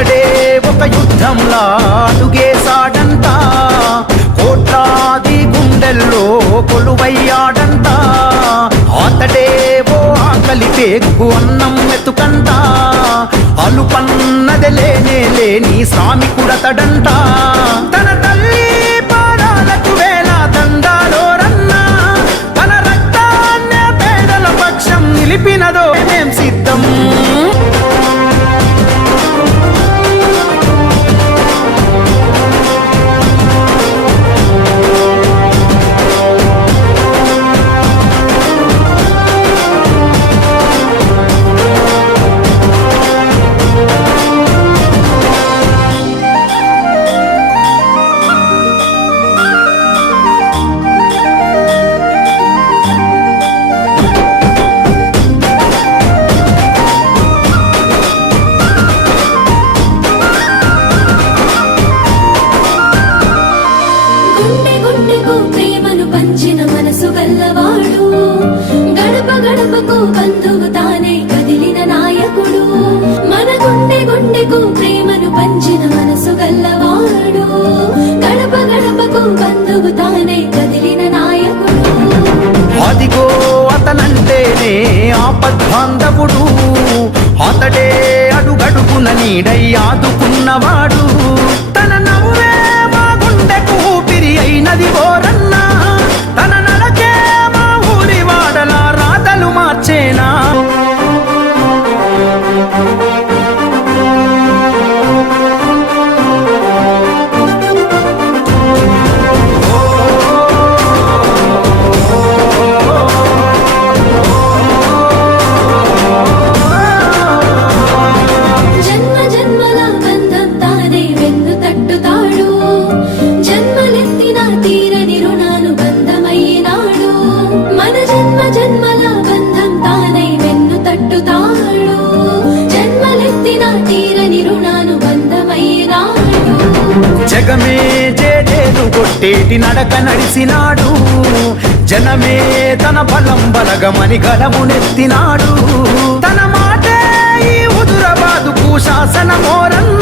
అతడే ఒక యుద్ధంలా అడుగేశాడంట కోట్లాది గుండెల్లో కొలువయ్యాడంట అతడే ఓ ఆకలి పేగు అన్నం మెతుకంట అలుపన్నది లేనే లేని సామికుడతడంట మనసు గల్లవాడు గడప గడపకు బంధువు తానే కదిలిన నాయకుడు. మన గుండె గుండెకు ప్రేమను పంచిన మనసు గల్లవాడు. గడప గడపకు బంధువు తానే కదిలిన నాయకుడు. అదిగో అతనంటేనే ఆపద్బాంధవుడు. అతడే అడుగడుగున నీడై ఆదుకున్నవాడు. 같이 జగమే జేజేలు కొట్టేటి నడక నడిసినాడు. జనమే తన బలం బలగమని గలమునెత్తినాడు తన మాటే ఈ హుదురబాదుకు శాసనమోరన్నా